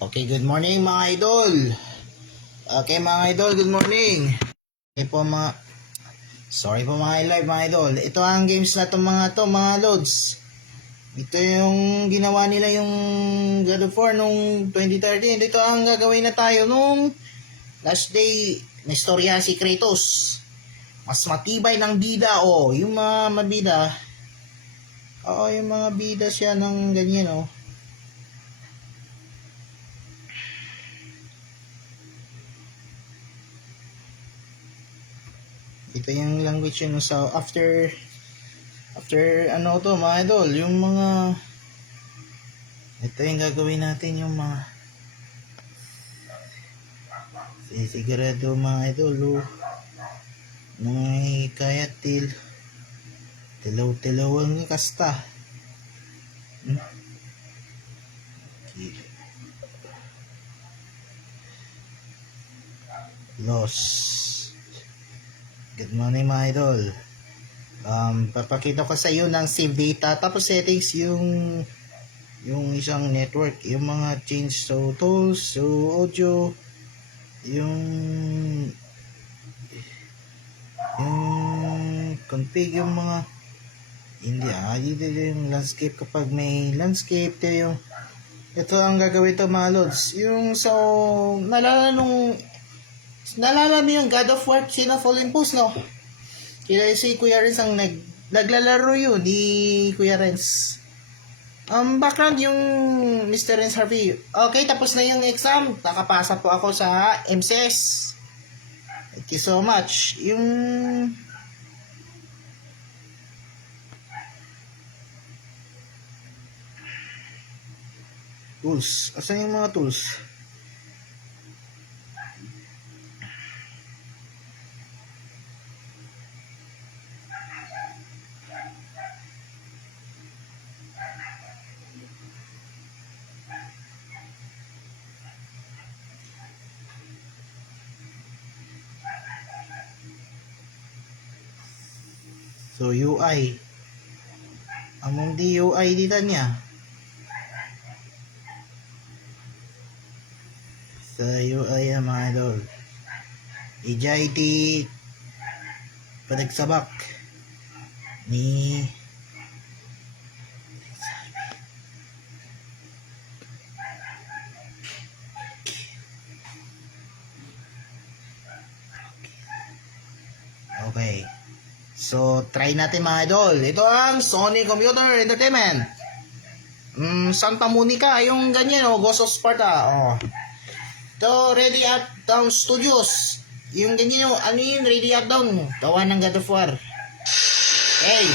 Okay, good morning mga idol. Okay mga idol, good morning. Okay po mga sorry po mga live mga idol. Ito ang games na to mga loads. Ito yung ginawa nila yung God of War nung 2013. Ito ang gagawin na tayo nung last day na istorya si Kratos. Mas matibay ng bida yung mga mabida. Yung mga bida siya ng ganyan Ito yung language yun. So after to mga idol, yung mga ito yung gagawin natin, yung mga sigurado mga idol may kaya tilaw ang kasta. Okay. Good morning mga idol. Papakita ko sa iyo ng save data, tapos settings yung isang network, yung mga change tools, audio, yung config, yung mga hindi yung landscape. Kapag may landscape ito ang gagawin to mga lods. Nalala mo yung God of War Sin of Olympus, no? Kaya si Kuya Renz ang naglalaro yun ni Kuya Renz. Background yung Mr. Renz Harvey. Okay, tapos na yung exam. Nakapasa po ako sa MCS. Thank you so much. Tools. Asan yung mga tools? So UI. Among di UI dito niya. Sa UI mga idol. EJIT panagsabak ni okay. So, try natin mga idol. Ito ang Sony Computer Entertainment. Santa Monica, yung ganyan, Ghost of Sparta, Ito, Ready Up Down Studios. Yung ganyan, Ready Up Down. Gawa ng God of War. Okay.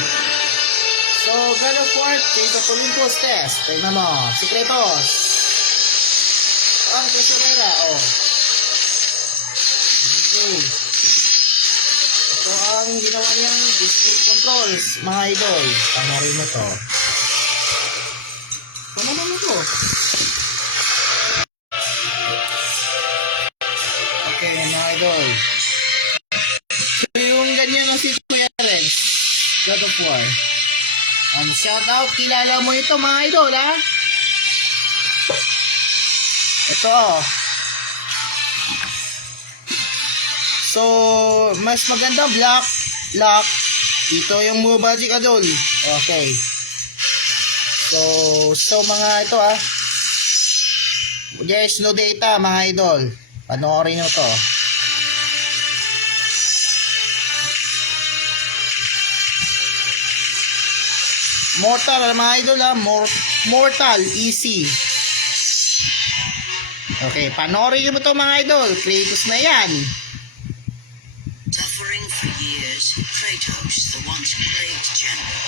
So, God of War, Chains of Olympus test. Tignan mo, si Kratos. Ang Kristonera, Okay. Ito ang ginawa niyang display controls, mga idol. Panorin mo to. Panorin mo to. Okay, mga idol. So, yung ganyan ang si Kuya Renz, God of War. Shout out, kilala mo ito mga idol, ha? Ito. So, mas maganda black, lock. Ito yung Magic idol. Okay. So mga ito there's no data mga idol. Panoorin nyo to. Mortal mga idol, Mortal easy. Okay, panoorin nyo to mga idol. Kratos na yan. Suffering for years, Kratos, the once plagued general,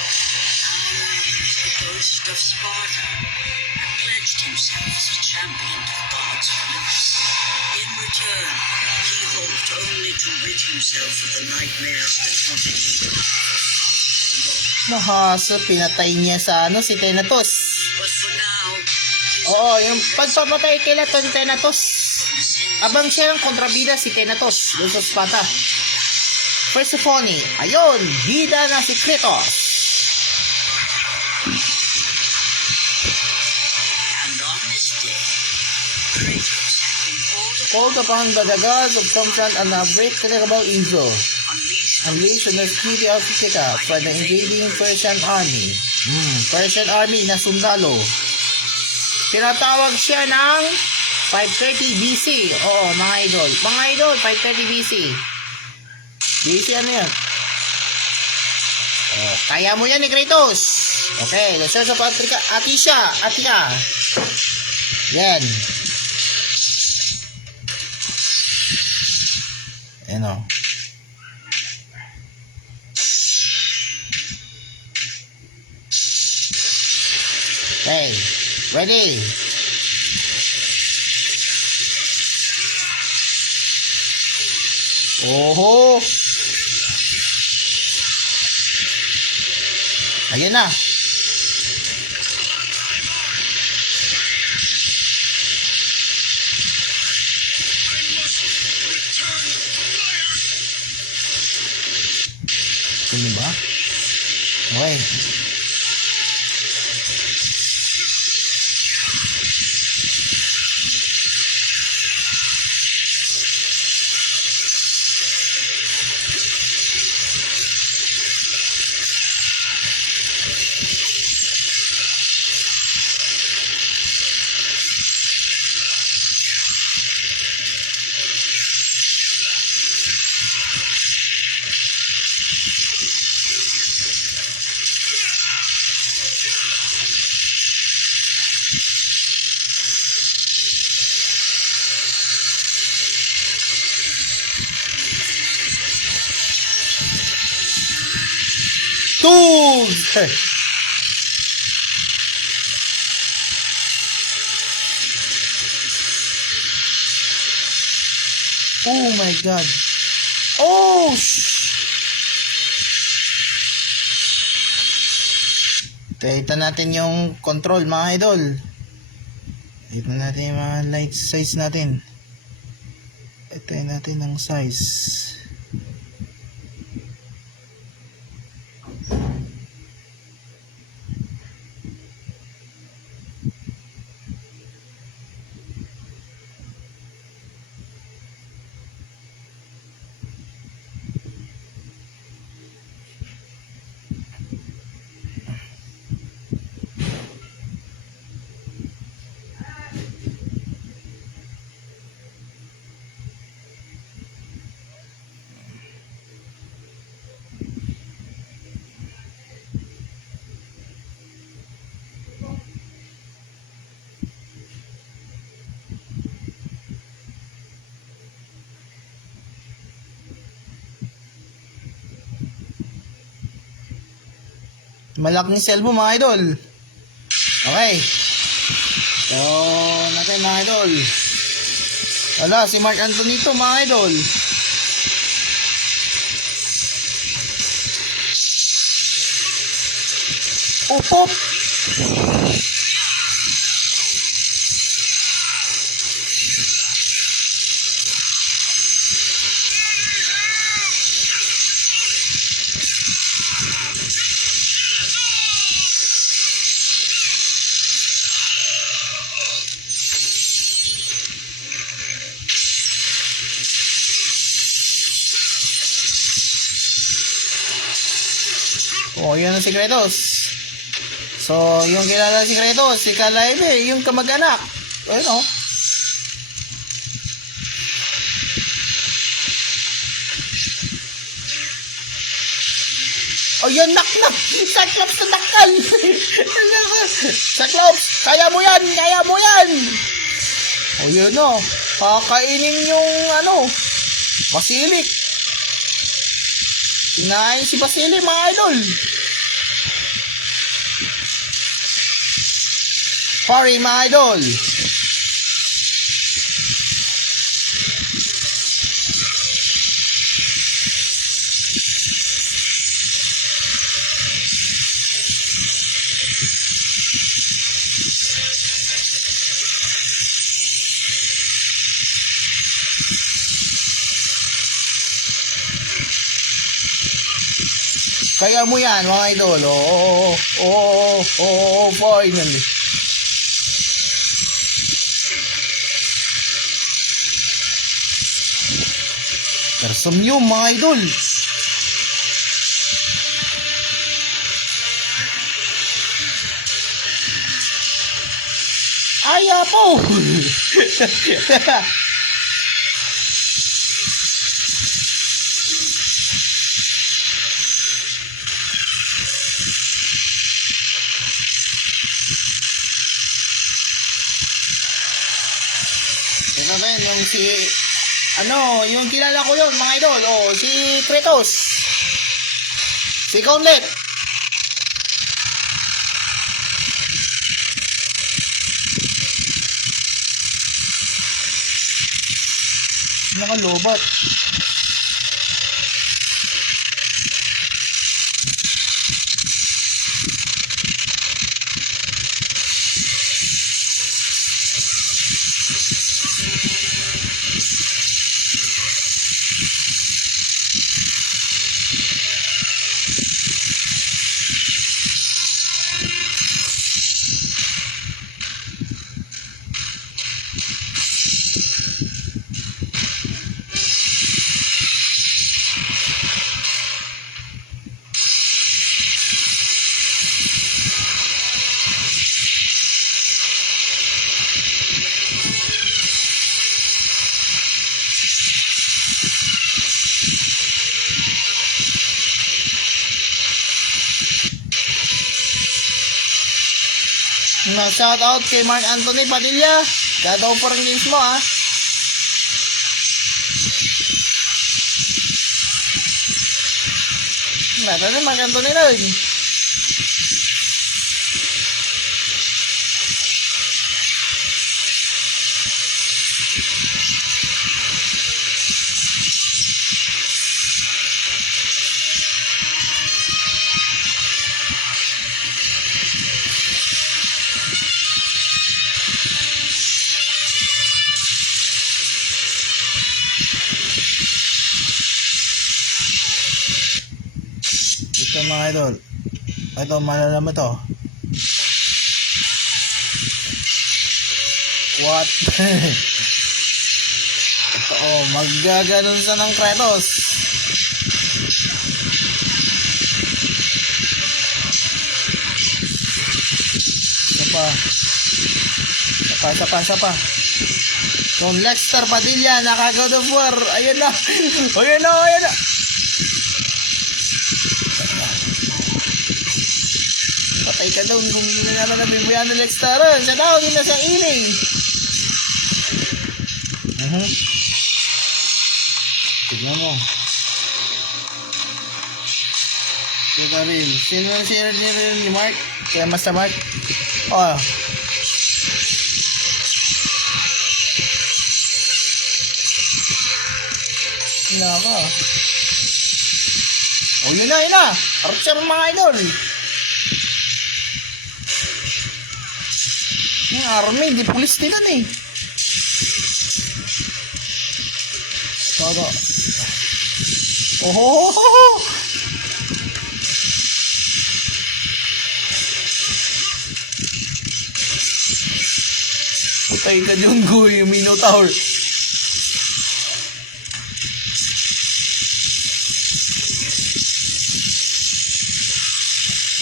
now is the ghost of Sparta, and pledged himself as a champion to the gods of Olympus. In return, he hoped only to rid himself of the nightmares that haunted him. Mahasa, pinatay niya si Thanatos. But for now, yung pagpapatay kay Thanatos. Abang siya yung kontrabida si Thanatos doon sa Sparta. Persephone, ayun, bida na si Kratos. And on this day, Kratos had been Called upon by the gods of Samson and unbreakable Israel. unleashed Unleashed on the city of Sika from the invading Persian army. Persian army na sundalo. Tinatawag siya ng 530 BC. Oo, mga idol. Mga idol, 530 BC. BC ano yan? Oh, kaya mo yan ni Kratos. Okay, the source of Atia. Yan. Ano? Okay, ready. Oho. Ayan na. Ano ba? Okay. Tools! Oh my God. Oh! Kita natin yung control mga idol. Kita natin yung mga light size natin. Ito natin ang size. Malaking cellphone mga idol. Okay. So, natin mga idol. Wala, si Mark Antonito mga idol. Op. Oh, yun ang si Kratos. So, yung kilala si Kratos, si Kalaebe, yung kamag-anak. Ayun o. Oh, yun, nak. Cyclops na nakal. Cyclops, kaya mo yan. Oh, yun o. Kakainin yung, Basilik. Kinain si Basilik, mga idol. Sorry, mga idol. Kaya mo yan, mga idol. Finally. Persomnium, mga idol. Aya po. Ito ba yun, yung si, yung kilala ko yun, mga idol, si Kratos, si Gauntlet. Nakalobat. Shout out kay Mark Anthony Padilla. Gadaw pa rin games mo, ha. Nata na Mark Anthony na rin. Ito mga idol. Ito, malalaman to. What? Ito, maggaganon sa ng Kratos. Sapa. Kung Lexter Padilla, naka-God of War. Ayan na. Patay ka daw kung hindi na naman nabibuyan ng Lexter. Siya daw, hindi na sa ining. Tignan mo. Sino rin? Sino ang share ni Mark? Kaya Master Mark? Naka. Yun na. Archer mga idol. Yung army, di pulis nila eh. Todo. Patay ka dyan, Guy, Minotaur.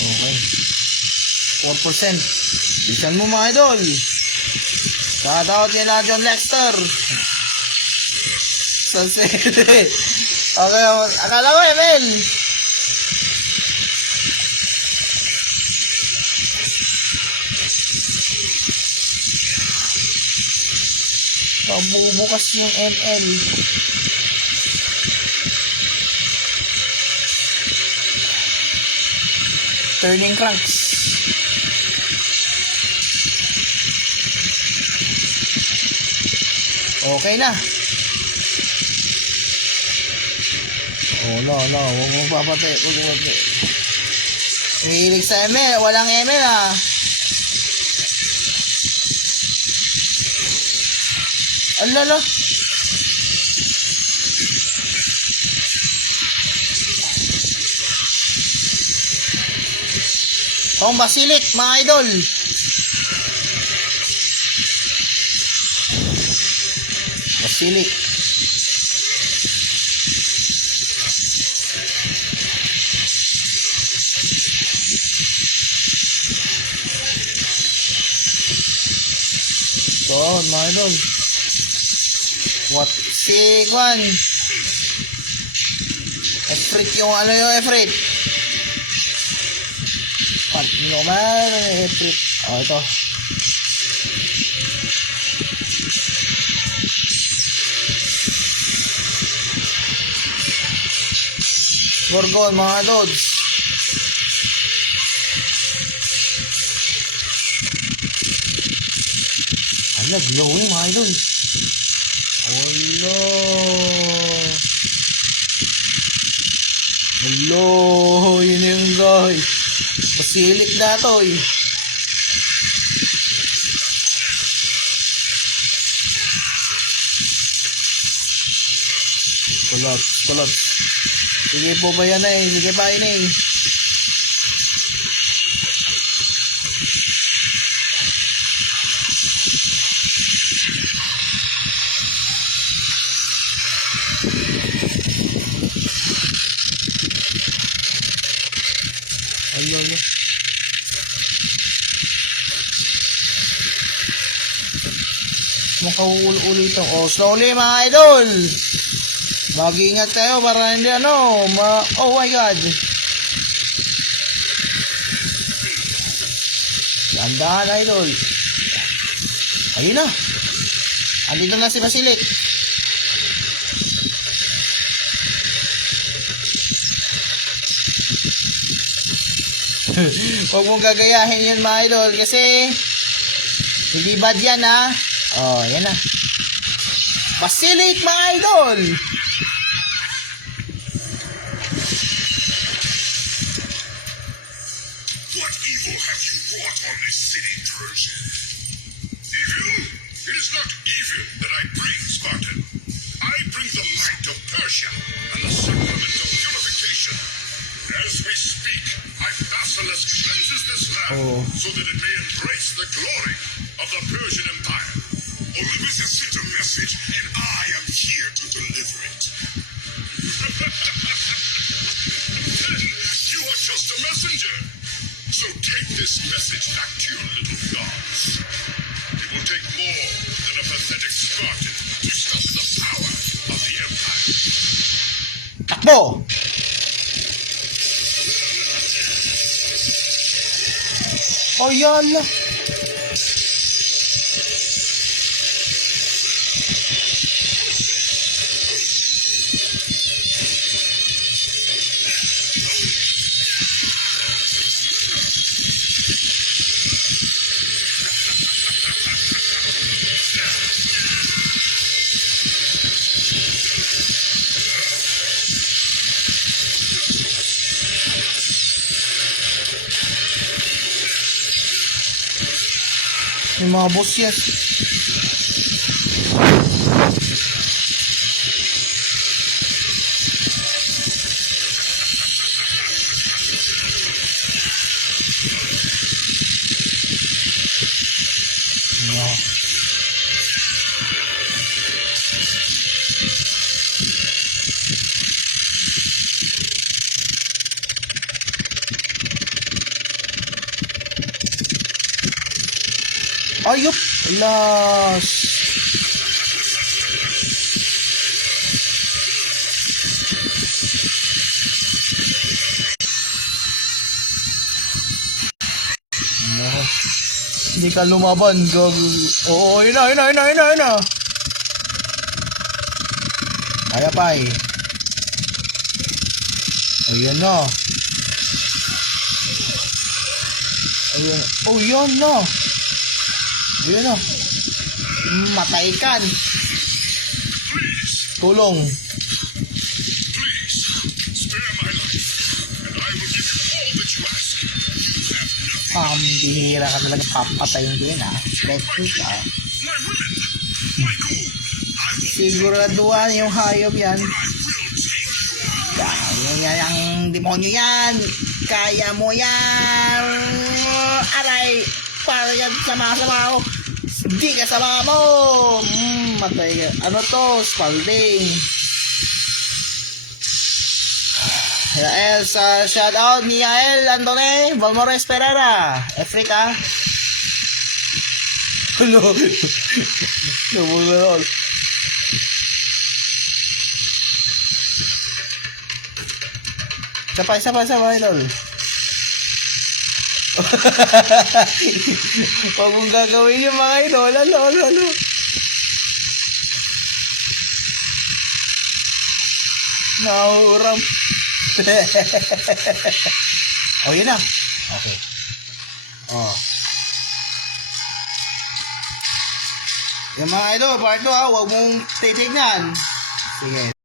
Okay. 4%. Bisan mo mga idol. Shoutout nila John Lexter. Okay, akala ko ML. Bubukas yung ML. Turning cranks. Okay na. No. Huwag mo papatay. Hihilig sa ML. Walang ML, ha. Alala. Basilik, mga idol. Basilik. down, mga idol. What? Si Kwan. Efrit yung ano yung Efrit. Pat nyo man, Efrit. Oh, ito. Gorgon, mga lods. Ala, glowing mga idol. Hello. Hello, yun yung guy. Basilik na to eh. Collapse. Sige po ba yan eh? Sige pa yun eh. Ano. Makauuli ito. Oh, slowly mga idol. Mag-ingat kayo para hindi oh my god. Landahan idol. Ayun na. Andito na si Basilik. Huwag mong gagayahin yun mga idol kasi hindi bad yan ha. Oh, yan na. Basilik mga idol. What evil have you wrought on this city, Trojan? Evil? It is not evil that I bring, Spartan. I bring the light of Persia and the sacrament of purification. As we speak, my basilisk cleanses this land so that it may embrace the glory of the Persian Empire. Olympus has sent a message, and I am here to deliver it. Then you are just a messenger. So take this message back to your little gods. It will take more than a pathetic Spartan to stop the power of the Empire. Takbo! Oh, yala. May mga boss yan. Ayup! Las! Hindi ka lumaban, gag. Oo, yun na. Kaya pa eh. Ayan na. Ayan. Oh, yan na. Ayan na. Matay kan. Tulong. Please, spare my life, and I will give you all that you ask. You have nothing. Bihira ka talaga, papatayin ko yun ha. Electric ha. My women, my gold, I will Siguraduhan yung hayop yan. take your Kaya yan ang demonyo yan. Kaya mo yan. Aray. Para yan sama ko. Hindi ka sama mo. Matay ka. Ano to? Spalding. Yael sa shoutout ni Yael Andone Valmores Pereira. Africa. Ano? Nabulol. Isa pa, idol. Huwag mong gagawin yung mga idol. Ano. Nahuram. Oh, yun na. Okay. Oh. Yung mga idol, part 2 ha, huwag mong titignan. Sige.